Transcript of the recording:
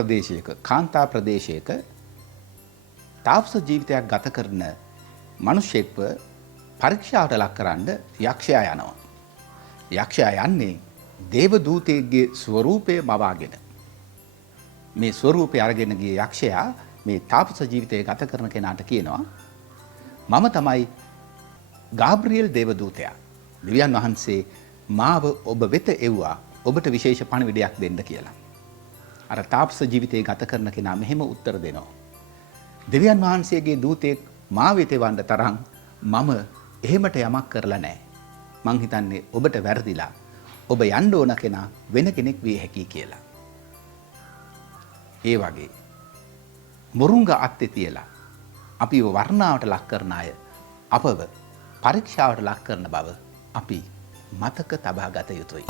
ප්‍රදේශයක කාන්තා ප්‍රදේශයක තාපස ජීවිතයක් ගත කරන මිනිසෙක්ව පරීක්ෂාවට ලක් කරන්න යක්ෂයා යනවා. යක්ෂයා යන්නේ දේව දූතයෙක්ගේ ස්වරූපය මවාගෙන. මේ ස්වරූපය අරගෙන ගිය යක්ෂයා මේ තාපස ජීවිතය ගත කරන කෙනාට කියනවා මම තමයි ගාබ්‍රියෙල් දේව දූතයා. දෙවියන් වහන්සේ මාව ඔබ වෙත එව්වා ඔබට විශේෂ පණිවිඩයක් දෙන්න කියලා. අර තාපස ජීවිතය ගත කරන කෙනා මෙහෙම උත්තර දෙනවා. දෙවියන් වහන්සේගේ දූතෙක් මාව වෙත එවන්න තරම් මම එහෙමට යමක් කරලා නැහැ. මං හිතන්නේ ඔබට වැරදිලා. ඔබ යන්න ඕන කෙනා වෙන කෙනෙක් විය හැකියි කියලා. ඒ වගේ මුරුංග අත්තේ තියලා අපිව වර්ණාවට ලක් කරන අය අපව පරීක්ෂාවට ලක් කරන බව අපි මතක තබා ගත යුතුයි.